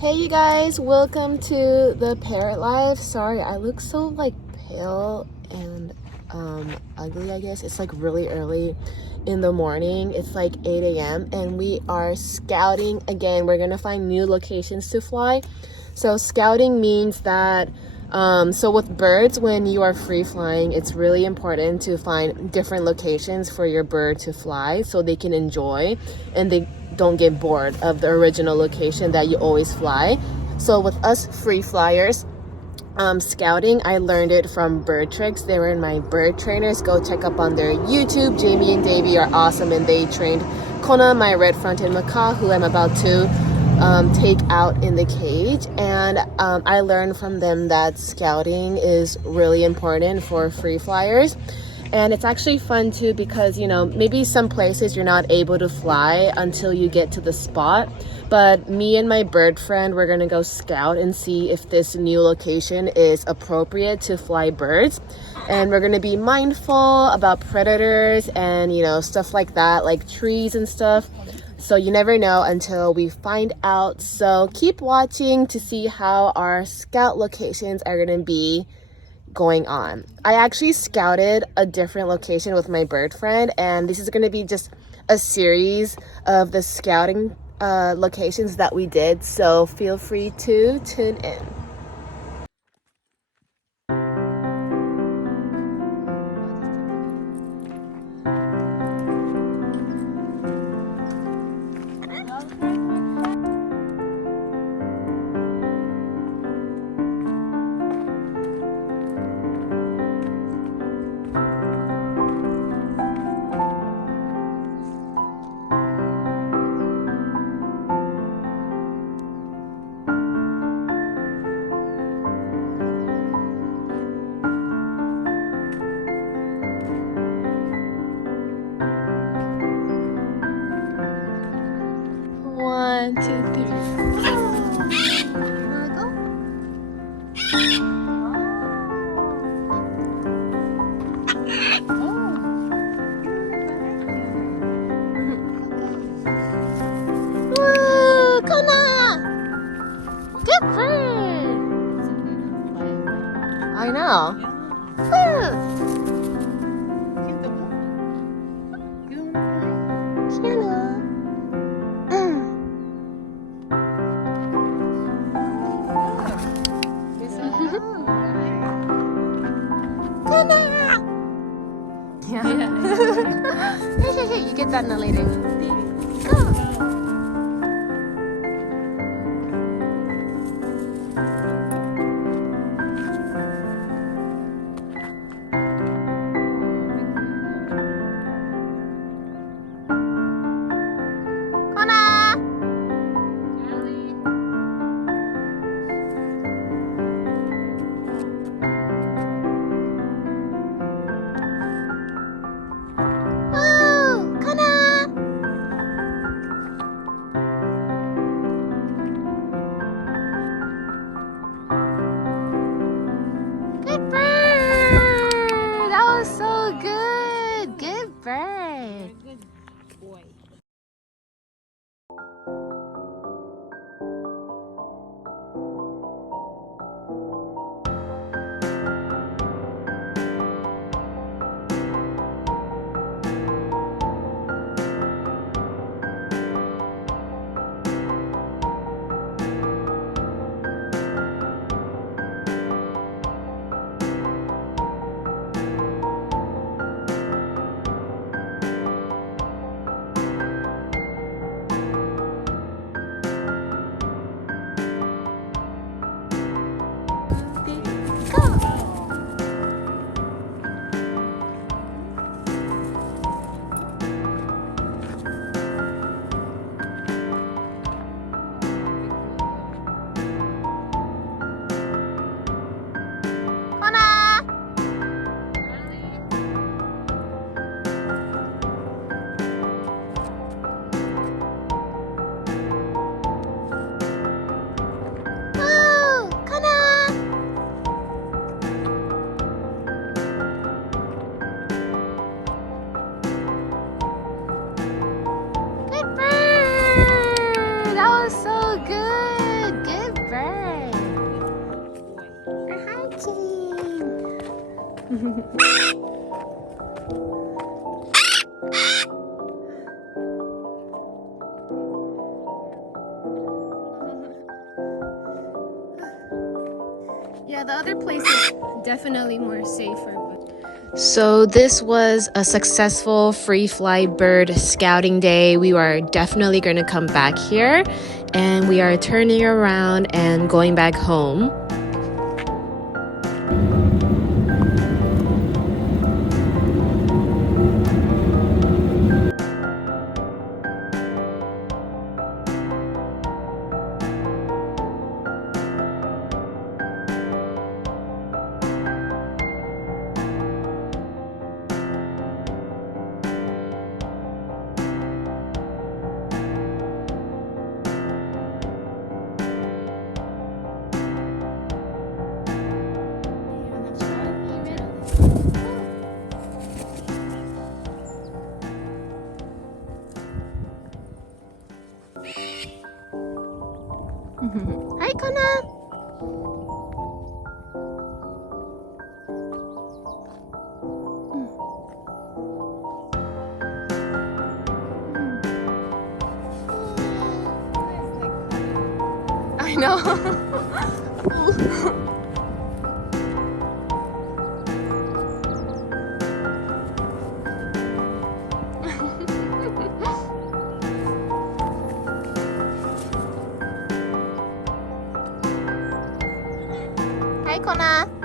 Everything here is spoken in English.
Hey you guys, welcome to the Parrot life. Sorry, I look so like pale and ugly, I guess. It's like really early in the morning. It's like 8 a.m. and we are scouting again. We're gonna find new locations to fly. So scouting means that so with birds, when you are free flying, it's really important to find different locations for your bird to fly so they can enjoy and they don't get bored of the original location that you always fly. So with us free flyers, scouting, I learned it from BirdTricks. They were my bird trainers. Go check up on their YouTube. Jamie and Davey are awesome, and they trained Kona, my red-fronted macaw, who I'm about to take out in the cage. And I learned from them that scouting is really important for free flyers. And it's actually fun too because, you know, maybe some places you're not able to fly until you get to the spot. But me and my bird friend, we're gonna go scout and see if this new location is appropriate to fly birds. And we're gonna be mindful about predators and, you know, stuff like that, like trees and stuff. So you never know until we find out. So keep watching to see how our scout locations are gonna be going on. I actually scouted a different location with my bird friend, and this is going to be just a series of the scouting locations that we did, so feel free to tune in. One, two, three. Woo, Kona! Good bird! I know. Woo! Yeah. Hey, you get that in a later. Go. Good bird! That was so good! Good bird! Good boy. Yeah, the other place is definitely more safer. So this was a successful free fly bird scouting day. We are definitely going to come back here, and we are turning around and going back home. Hi, Kona. I know. Hi, Kona.